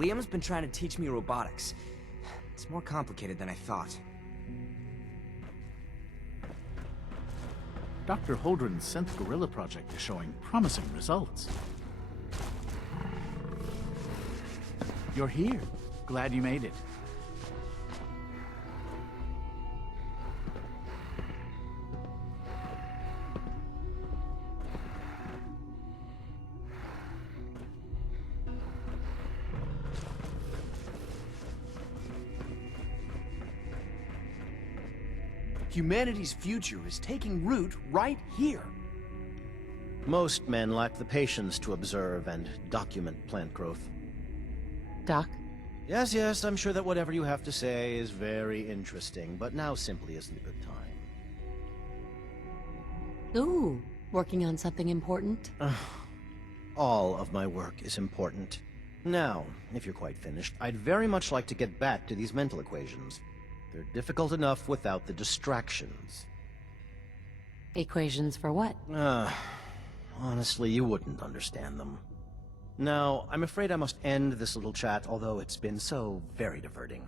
Liam's been trying to teach me robotics. It's more complicated than I thought. Dr. Holdren's Synth Gorilla project is showing promising results. You're here. Glad you made it. Humanity's future is taking root right here. Most men lack the patience to observe and document plant growth. Doc? Yes, yes, I'm sure that whatever you have to say is very interesting, but now simply isn't a good time. Ooh, working on something important? All of my work is important. Now, if you're quite finished, I'd very much like to get back to these mental equations. They're difficult enough without the distractions. Equations for what? Honestly, you wouldn't understand them. Now, I'm afraid I must end this little chat, although it's been so very diverting.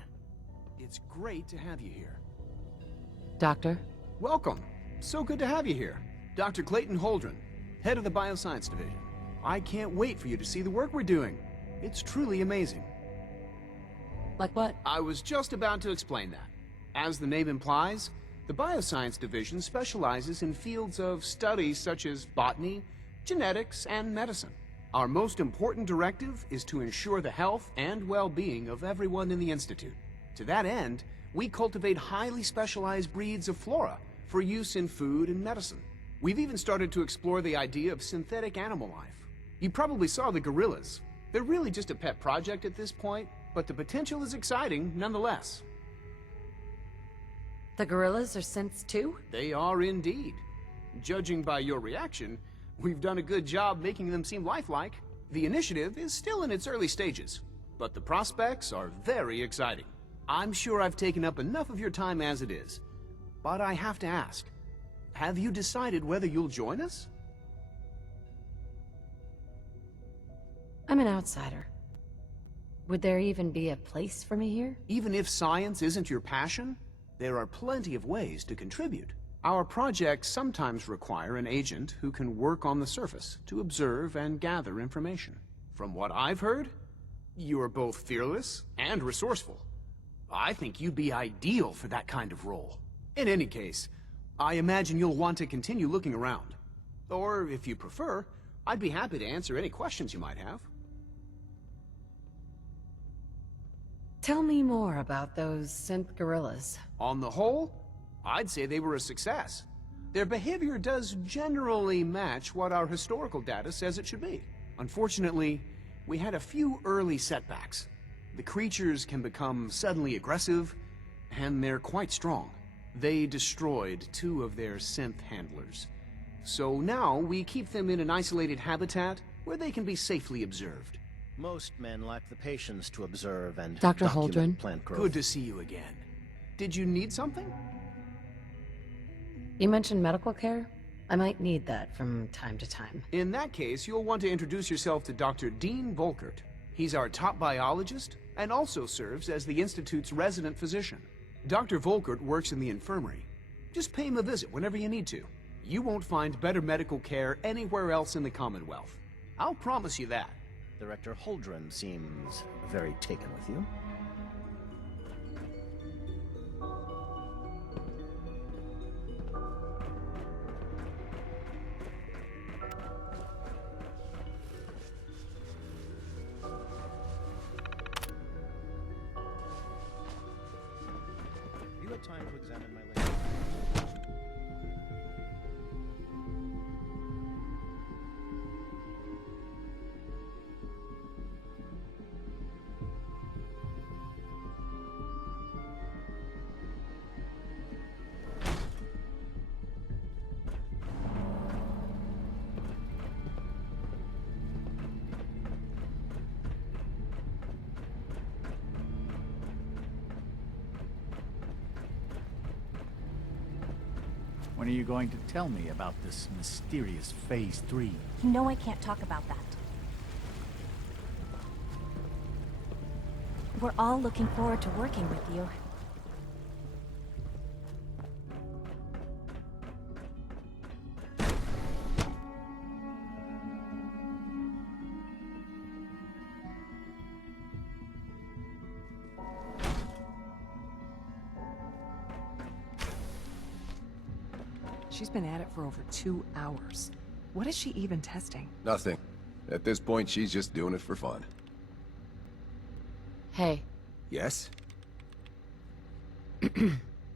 It's great to have you here. Doctor? Welcome. So good to have you here. Dr. Clayton Holdren, head of the Bioscience Division. I can't wait for you to see the work we're doing. It's truly amazing. Like what? I was just about to explain that. As the name implies, the Bioscience Division specializes in fields of studies such as botany, genetics, and medicine. Our most important directive is to ensure the health and well-being of everyone in the Institute. To that end, we cultivate highly specialized breeds of flora for use in food and medicine. We've even started to explore the idea of synthetic animal life. You probably saw the gorillas. They're really just a pet project at this point, but the potential is exciting nonetheless. The gorillas are synths too? They are indeed. Judging by your reaction, we've done a good job making them seem lifelike. The initiative is still in its early stages, but the prospects are very exciting. I'm sure I've taken up enough of your time as it is, but I have to ask, have you decided whether you'll join us? I'm an outsider. Would there even be a place for me here? Even if science isn't your passion, there are plenty of ways to contribute. Our projects sometimes require an agent who can work on the surface to observe and gather information. From what I've heard, you are both fearless and resourceful. I think you'd be ideal for that kind of role. In any case, I imagine you'll want to continue looking around. Or, if you prefer, I'd be happy to answer any questions you might have. Tell me more about those synth gorillas. On the whole, I'd say they were a success. Their behavior does generally match what our historical data says it should be. Unfortunately, we had a few early setbacks. The creatures can become suddenly aggressive, and they're quite strong. They destroyed 2 of their synth handlers. So now we keep them in an isolated habitat where they can be safely observed. Most men lack the patience to observe and Dr. document Holdren? plant growth. Good to see you again. Did you need something? You mentioned medical care? I might need that from time to time. In that case, you'll want to introduce yourself to Dr. Dean Volkert. He's our top biologist and also serves as the Institute's resident physician. Dr. Volkert works in the infirmary. Just pay him a visit whenever you need to. You won't find better medical care anywhere else in the Commonwealth. I'll promise you that. Director Holdren seems very taken with you. Have you had time to examine my latest? When are you going to tell me about this mysterious Phase 3? You know I can't talk about that. We're all looking forward to working with you. She's been at it for over 2 hours. What is she even testing? Nothing. At this point, she's just doing it for fun. Hey, Yes?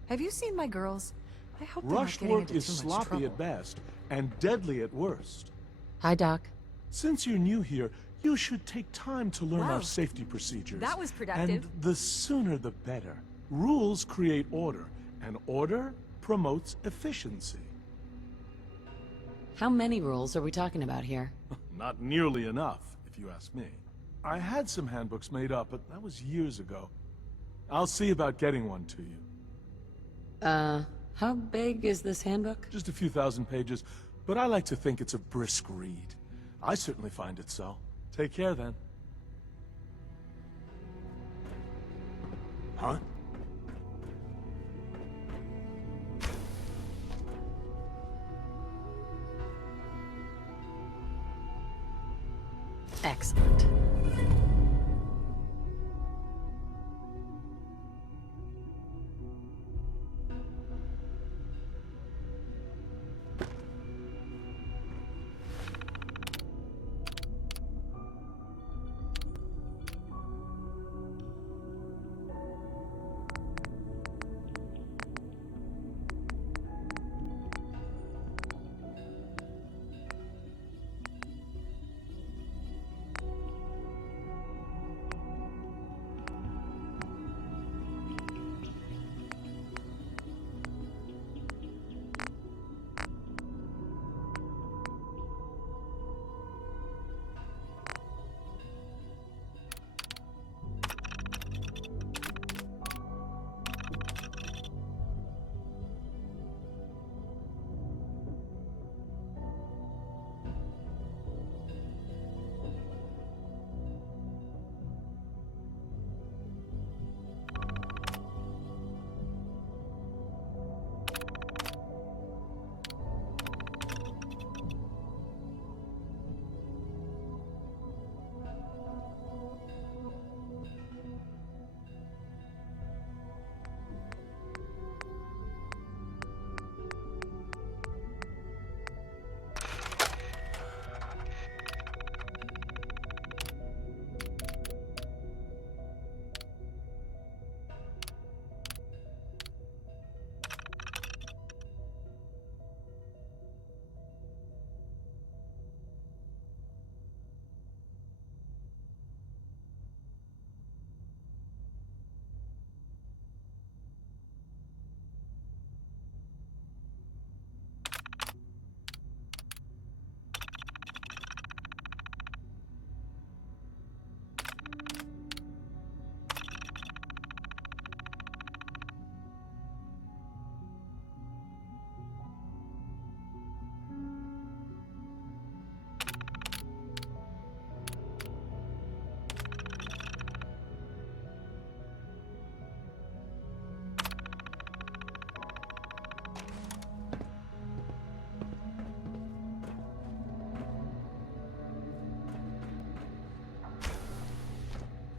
Have you seen my girls? I hope Rushed they're not work getting into is too much sloppy trouble. at best and deadly at worst. hi Doc. Since you're new here, you should take time to learn Wow. our safety procedures. That was productive. And the sooner the better. Rules create order, and order promotes efficiency. How many rules are we talking about here? Not nearly enough, if you ask me. I had some handbooks made up, but that was years ago. I'll see about getting one to you. How big is this handbook? Just a few thousand pages, but I like to think it's a brisk read. I certainly find it so. Take care then. Huh? Excellent.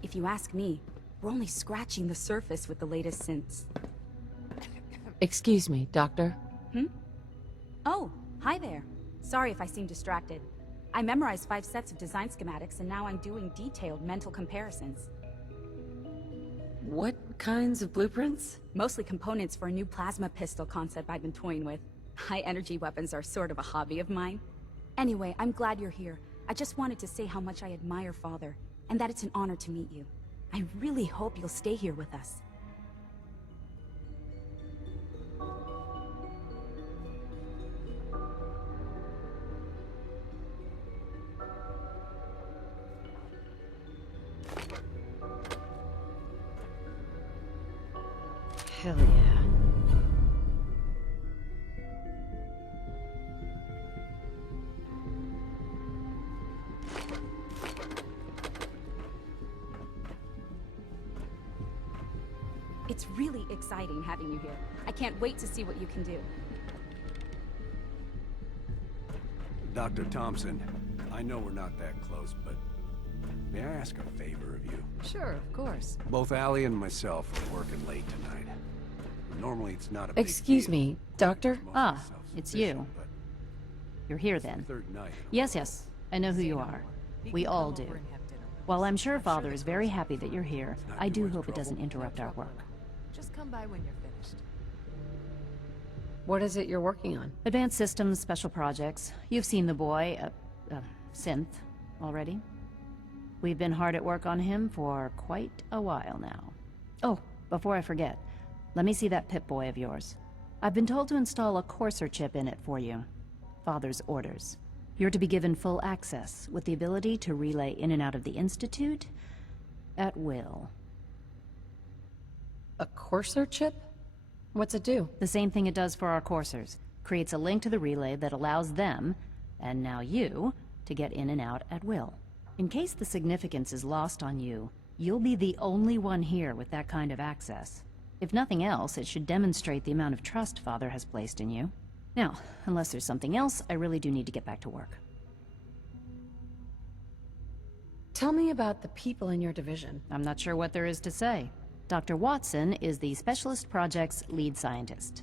If you ask me, we're only scratching the surface with the latest synths. Excuse me, Doctor. Oh, hi there. Sorry if I seem distracted. I memorized 5 sets of design schematics and now I'm doing detailed mental comparisons. What kinds of blueprints? Mostly components for a new plasma pistol concept I've been toying with. High-energy weapons are sort of a hobby of mine. Anyway, I'm glad you're here. I just wanted to say how much I admire Father, and that it's an honor to meet you. I really hope you'll stay here with us. Hell yeah. It's really exciting having you here. I can't wait to see what you can do. Dr. Thompson, I know we're not that close, but may I ask a favor of you? Sure, of course. Both Allie and myself are working late tonight. Normally it's not a big Excuse deal. me, Doctor? Mostly Ah, it's you. self-sufficient, but You're here it's the then. third night in a Yes, row. yes. I know who you are. We all do. While I'm sure Father is very happy that you're here, I do hope it doesn't interrupt our work. Just come by when you're finished. What is it you're working on? Advanced systems, special projects. You've seen the boy, Synth, already. We've been hard at work on him for quite a while now. Oh, before I forget, let me see that Pip-Boy of yours. I've been told to install a courser chip in it for you. Father's orders. You're to be given full access, with the ability to relay in and out of the Institute at will. A courser chip? What's it do? The same thing it does for our coursers. Creates a link to the relay that allows them, and now you, to get in and out at will. In case the significance is lost on you, you'll be the only one here with that kind of access. If nothing else, it should demonstrate the amount of trust Father has placed in you. Now, unless there's something else, I really do need to get back to work. Tell me about the people in your division. I'm not sure what there is to say. Dr. Watson is the Specialist Project's lead scientist.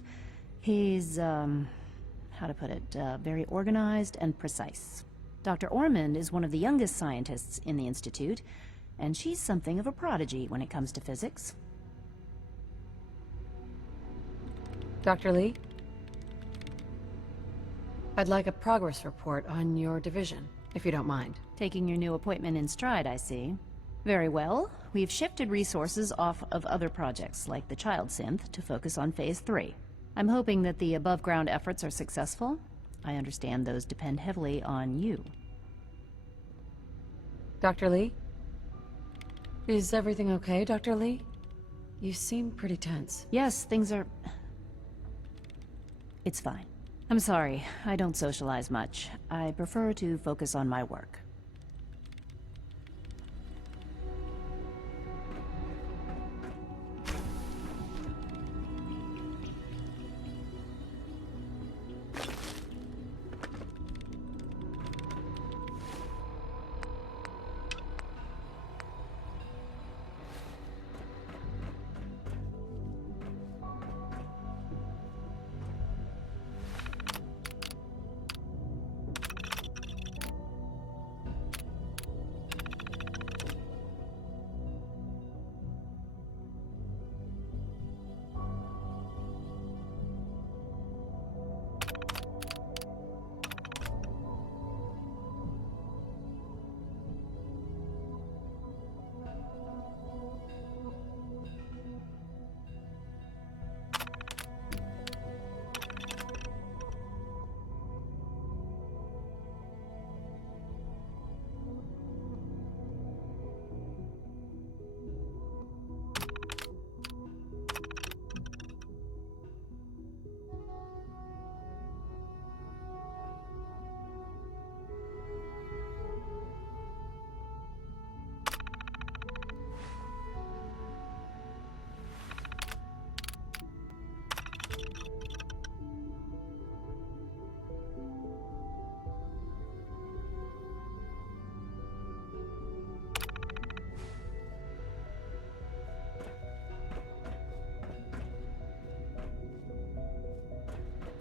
He's, how to put it, very organized and precise. Dr. Ormond is one of the youngest scientists in the Institute, and she's something of a prodigy when it comes to physics. Dr. Lee? I'd like a progress report on your division, if you don't mind. Taking your new appointment in stride, I see. Very well. We've shifted resources off of other projects, like the child synth, to focus on Phase 3. I'm hoping that the above-ground efforts are successful. I understand those depend heavily on you. Dr. Lee? Is everything okay, Dr. Lee? You seem pretty tense. Yes, things are... It's fine. I'm sorry, I don't socialize much. I prefer to focus on my work.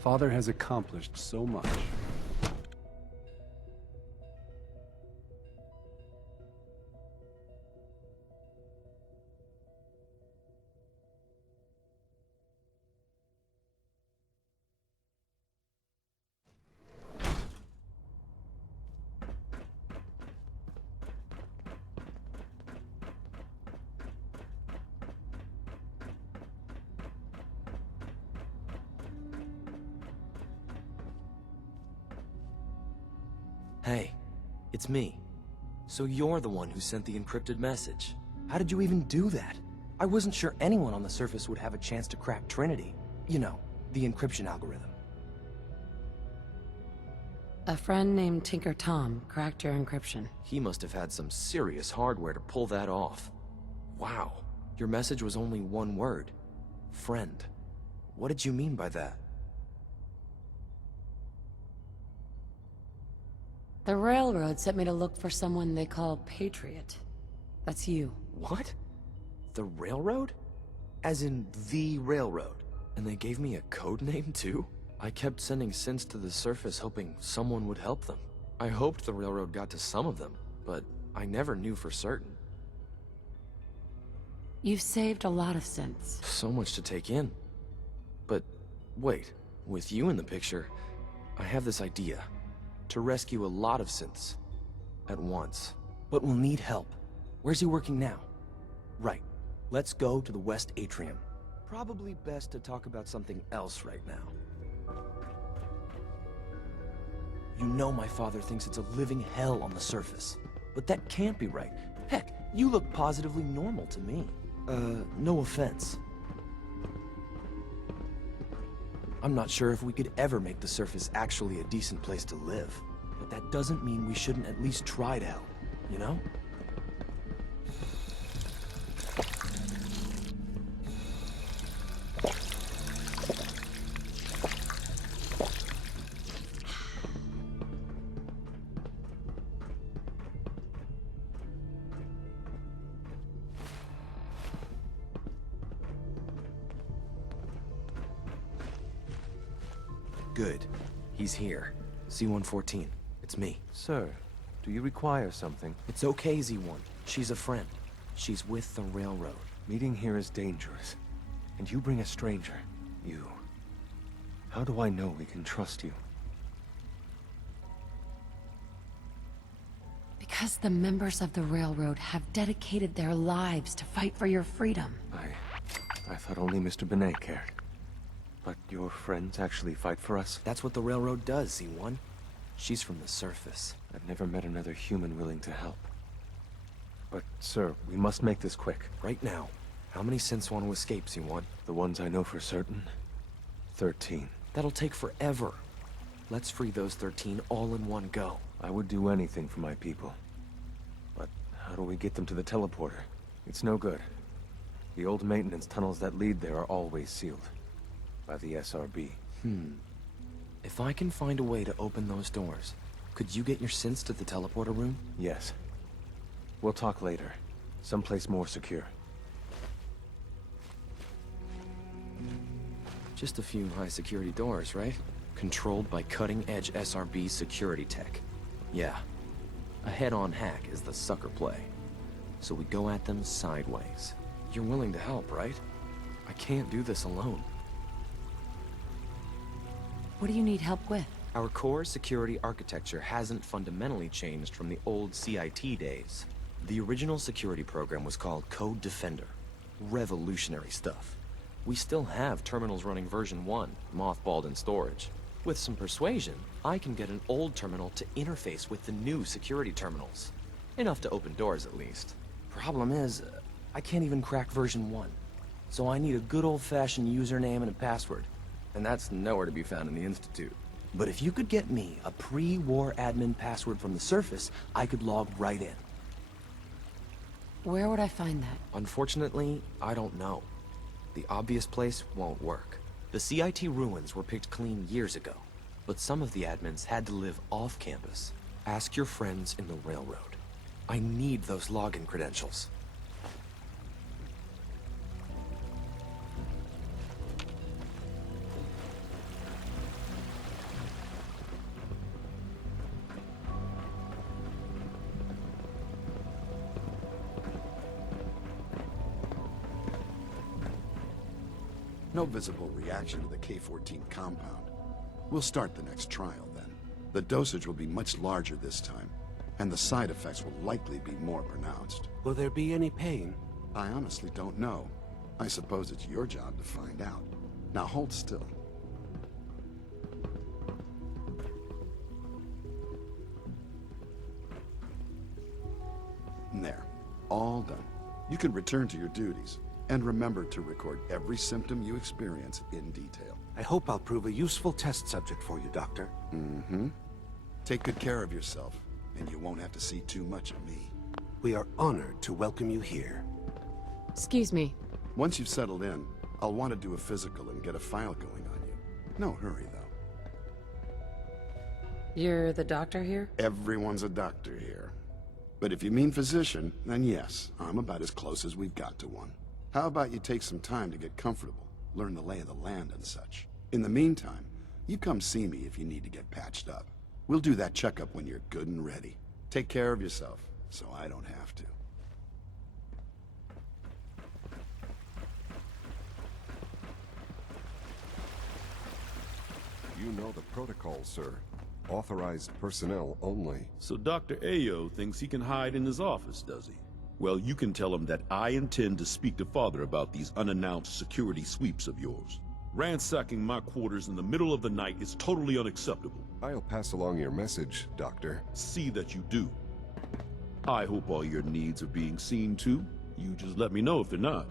Father has accomplished so much. Hey, it's me. So you're the one who sent the encrypted message. How did you even do that? I wasn't sure anyone on the surface would have a chance to crack Trinity. You know, the encryption algorithm. A friend named Tinker Tom cracked your encryption. He must have had some serious hardware to pull that off. Wow, your message was only one word. Friend. What did you mean by that? The railroad sent me to look for someone they call Patriot. That's you. What? The railroad? As in the railroad? And they gave me a code name too? I kept sending synths to the surface hoping someone would help them. I hoped the railroad got to some of them, but I never knew for certain. You've saved a lot of synths. So much to take in. But wait, with you in the picture, I have this idea. To rescue a lot of synths. At once. But we'll need help. Where's he working now? Right. Let's go to the West Atrium. Probably best to talk about something else right now. You know my father thinks it's a living hell on the surface. But that can't be right. Heck, you look positively normal to me. No offense. I'm not sure if we could ever make the surface actually a decent place to live. But that doesn't mean we shouldn't at least try to help. you know? Good. He's here. C-114. It's me. Sir, do you require something? It's okay, Z-1. She's a friend. She's with the railroad. Meeting here is dangerous. And you bring a stranger. You. How do I know we can trust you? Because the members of the railroad have dedicated their lives to fight for your freedom. I thought only Mr. Benet cared. But your friends actually fight for us? That's what the railroad does, Z-1. She's from the surface. I've never met another human willing to help. But, sir, we must make this quick. Right now. How many synths want to escape, Z-1? The ones I know for certain? 13. That'll take forever. Let's free those 13 all in one go. I would do anything for my people. But how do we get them to the teleporter? It's no good. The old maintenance tunnels that lead there are always sealed. By the SRB. If I can find a way to open those doors, could you get your synths to the teleporter room? Yes. We'll talk later. Someplace more secure. Just a few high-security doors, right? Controlled by cutting-edge SRB security tech. Yeah. A head-on hack is the sucker play. So we go at them sideways. You're willing to help, right? I can't do this alone. What do you need help with? Our core security architecture hasn't fundamentally changed from the old CIT days. The original security program was called Code Defender. Revolutionary stuff. We still have terminals running version 1, mothballed in storage. With some persuasion, I can get an old terminal to interface with the new security terminals. Enough to open doors, at least. Problem is, I can't even crack version 1. So I need a good old-fashioned username and a password. And that's nowhere to be found in the Institute. But if you could get me a pre-war admin password from the surface, I could log right in. Where would I find that? Unfortunately, I don't know. The obvious place won't work. The CIT ruins were picked clean years ago, but some of the admins had to live off campus. Ask your friends in the railroad. I need those login credentials. No visible reaction to the K-14 compound. We'll start the next trial, then. The dosage will be much larger this time, and the side effects will likely be more pronounced. Will there be any pain? I honestly don't know. I suppose it's your job to find out. Now hold still. There. All done. You can return to your duties. And remember to record every symptom you experience in detail. I hope I'll prove a useful test subject for you, Doctor. Take good care of yourself, and you won't have to see too much of me. We are honored to welcome you here. Excuse me. Once you've settled in, I'll want to do a physical and get a file going on you. No hurry, though. You're the doctor here? Everyone's a doctor here. But if you mean physician, then yes, I'm about as close as we've got to one. How about you take some time to get comfortable, learn the lay of the land and such. In the meantime, you come see me if you need to get patched up. We'll do that checkup when you're good and ready. Take care of yourself, so I don't have to. You know the protocol, sir. Authorized personnel only. So Dr. Ayo thinks he can hide in his office, does he? Well, you can tell him that I intend to speak to Father about these unannounced security sweeps of yours. Ransacking my quarters in the middle of the night is totally unacceptable. I'll pass along your message, Doctor. See that you do. I hope all your needs are being seen to. You just let me know if they're not.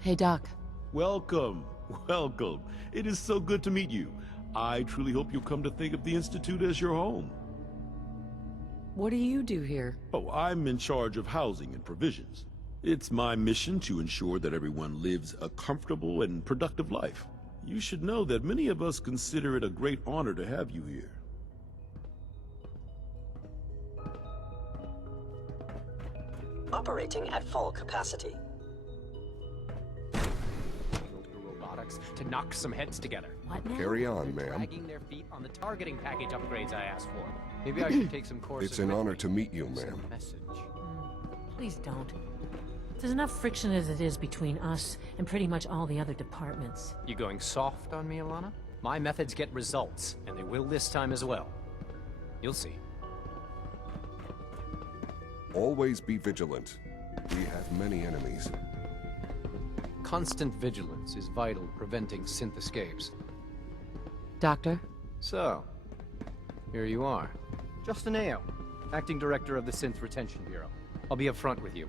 Hey, Doc. Welcome. Welcome. It is so good to meet you. I truly hope you'll come to think of the Institute as your home. what do you do here? Oh, I'm in charge of housing and provisions. It's my mission to ensure that everyone lives a comfortable and productive life. You should know that many of us consider it a great honor to have you here. Operating at full capacity. Robotics to knock some heads together. What now? Carry on, They're ma'am. dragging their feet on the targeting package upgrades I asked for. Maybe I should take some courses. It's an with honor me. to meet you, Send ma'am. a message. Please don't. There's enough friction as it is between us and pretty much all the other departments. You going soft on me, Alana? My methods get results, and they will this time as well. You'll see. Always be vigilant. We have many enemies. Constant vigilance is vital to preventing synth escapes. Doctor? So, here you are. Justin Ao, Acting Director of the Synth Retention Bureau. I'll be upfront with you.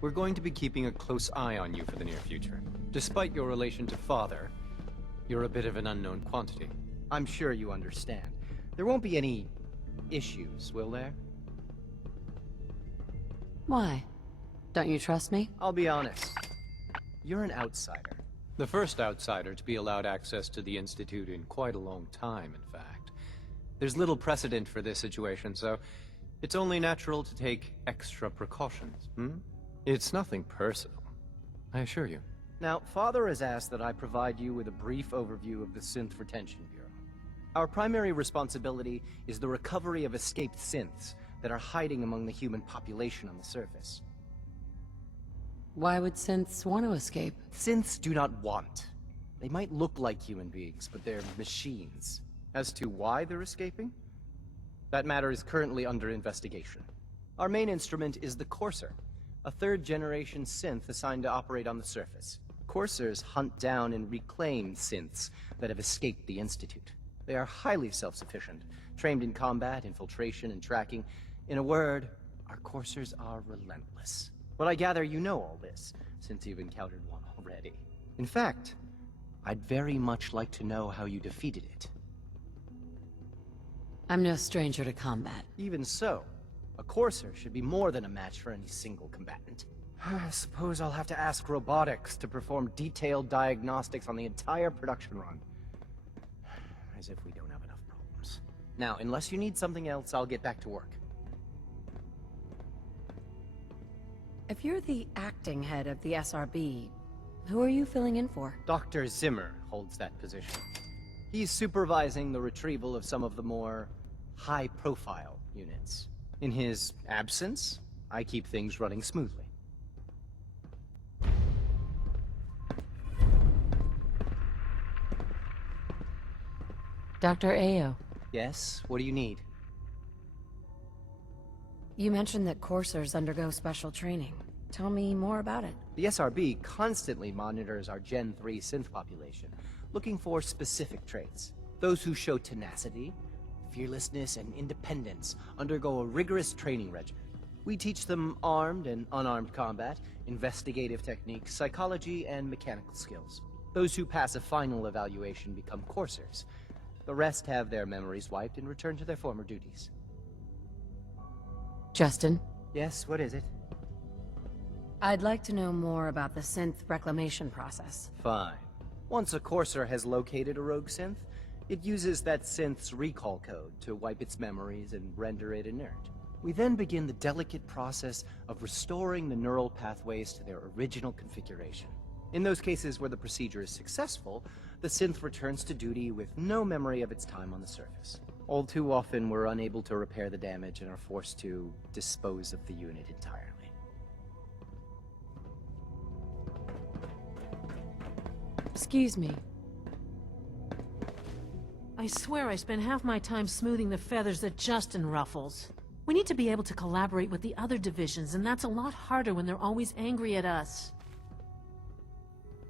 We're going to be keeping a close eye on you for the near future. Despite your relation to Father, you're a bit of an unknown quantity. I'm sure you understand. There won't be any issues, will there? Why? Don't you trust me? I'll be honest. You're an outsider. The first outsider to be allowed access to the Institute in quite a long time, in fact. There's little precedent for this situation, so it's only natural to take extra precautions, It's nothing personal, I assure you. Now, Father has asked that I provide you with a brief overview of the Synth Retention Bureau. Our primary responsibility is the recovery of escaped synths that are hiding among the human population on the surface. Why would synths want to escape? Synths do not want. They might look like human beings, but they're machines. As to why they're escaping? That matter is currently under investigation. Our main instrument is the Courser, a third-generation synth assigned to operate on the surface. Coursers hunt down and reclaim synths that have escaped the Institute. They are highly self-sufficient, trained in combat, infiltration, and tracking. In a word, our Coursers are relentless. But I gather you know all this, since you've encountered one already. In fact, I'd very much like to know how you defeated it. I'm no stranger to combat. Even so, a Courser should be more than a match for any single combatant. I suppose I'll have to ask robotics to perform detailed diagnostics on the entire production run. As if we don't have enough problems. Now, unless you need something else, I'll get back to work. If you're the acting head of the SRB, who are you filling in for? Dr. Zimmer holds that position. He's supervising the retrieval of some of the more high-profile units. In his absence, I keep things running smoothly. Dr. Ao. Yes? What do you need? You mentioned that coursers undergo special training. Tell me more about it. The SRB constantly monitors our Gen 3 synth population, looking for specific traits. Those who show tenacity, fearlessness, and independence undergo a rigorous training regimen. We teach them armed and unarmed combat, investigative techniques, psychology, and mechanical skills. Those who pass a final evaluation become coursers. The rest have their memories wiped and return to their former duties. Justin? Yes, what is it? I'd like to know more about the synth reclamation process. Fine. Once a courser has located a rogue synth, it uses that synth's recall code to wipe its memories and render it inert. We then begin the delicate process of restoring the neural pathways to their original configuration. In those cases where the procedure is successful, the synth returns to duty with no memory of its time on the surface. All too often, we're unable to repair the damage and are forced to dispose of the unit entirely. Excuse me. I swear I spend half my time smoothing the feathers that Justin ruffles. We need to be able to collaborate with the other divisions, and that's a lot harder when they're always angry at us.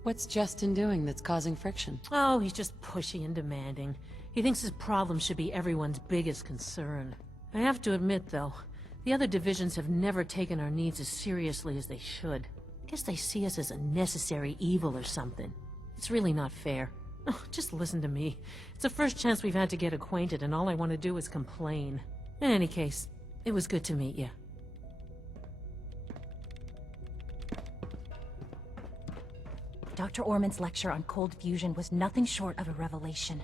What's Justin doing that's causing friction? Oh, he's just pushy and demanding. He thinks his problem should be everyone's biggest concern. I have to admit, though, the other divisions have never taken our needs as seriously as they should. I guess they see us as a necessary evil or something. It's really not fair. Oh, just listen to me. It's the first chance we've had to get acquainted, and all I want to do is complain. In any case, It was good to meet you. Dr. Orman's lecture on cold fusion was nothing short of a revelation.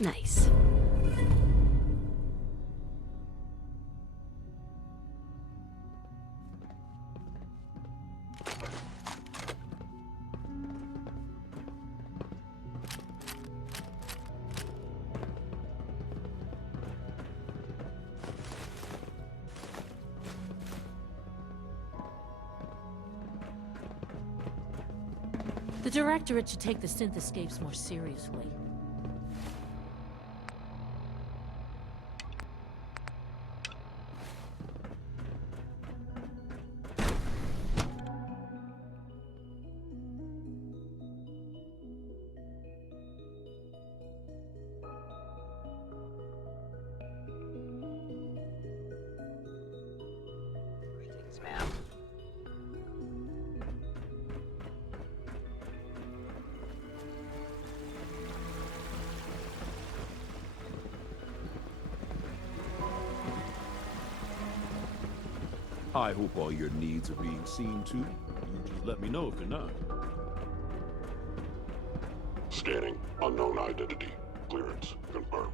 Nice. The Directorate should take the synth escapes more seriously. I hope all your needs are being seen to. You just let me know if you're not. Scanning. Unknown identity. Clearance confirmed.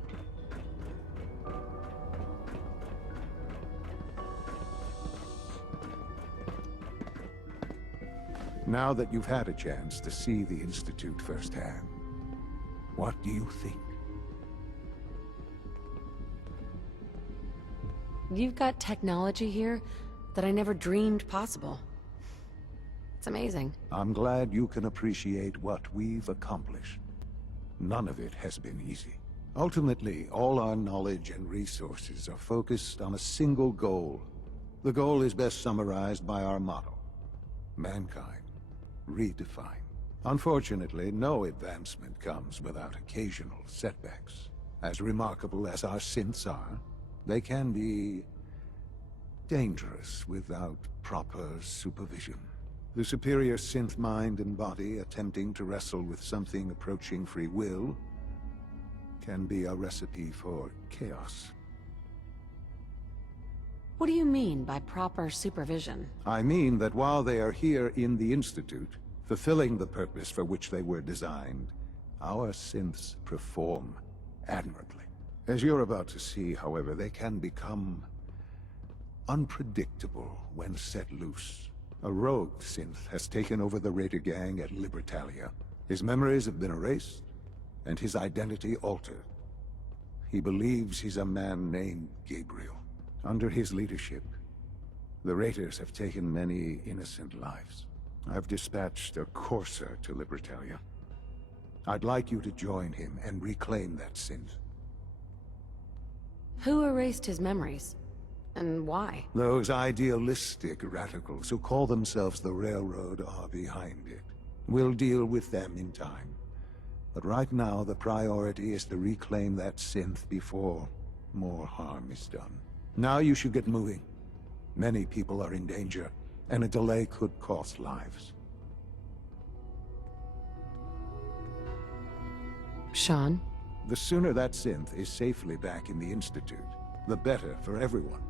Now that you've had a chance to see the Institute firsthand, what do you think? You've got technology here that I never dreamed possible. It's amazing. I'm glad you can appreciate what we've accomplished. None of it has been easy. Ultimately, all our knowledge and resources are focused on a single goal. The goal is best summarized by our motto: mankind, redefined. Unfortunately, no advancement comes without occasional setbacks. As remarkable as our synths are, they can be dangerous without proper supervision. The superior synth mind and body attempting to wrestle with something approaching free will can be a recipe for chaos. What do you mean by proper supervision? I mean that while they are here in the Institute, fulfilling the purpose for which they were designed, our synths perform admirably. As you're about to see, however, they can become unpredictable when set loose. A rogue synth has taken over the Raider gang at Libertalia. His memories have been erased, and his identity altered. He believes he's a man named Gabriel. Under his leadership, the Raiders have taken many innocent lives. I've dispatched a courser to Libertalia. I'd like you to join him and reclaim that synth. Who erased his memories? And why? Those idealistic radicals who call themselves the Railroad are behind it. We'll deal with them in time. But right now, the priority is to reclaim that synth before more harm is done. Now you should get moving. Many people are in danger, and a delay could cost lives. Sean? The sooner that synth is safely back in the Institute, the better for everyone.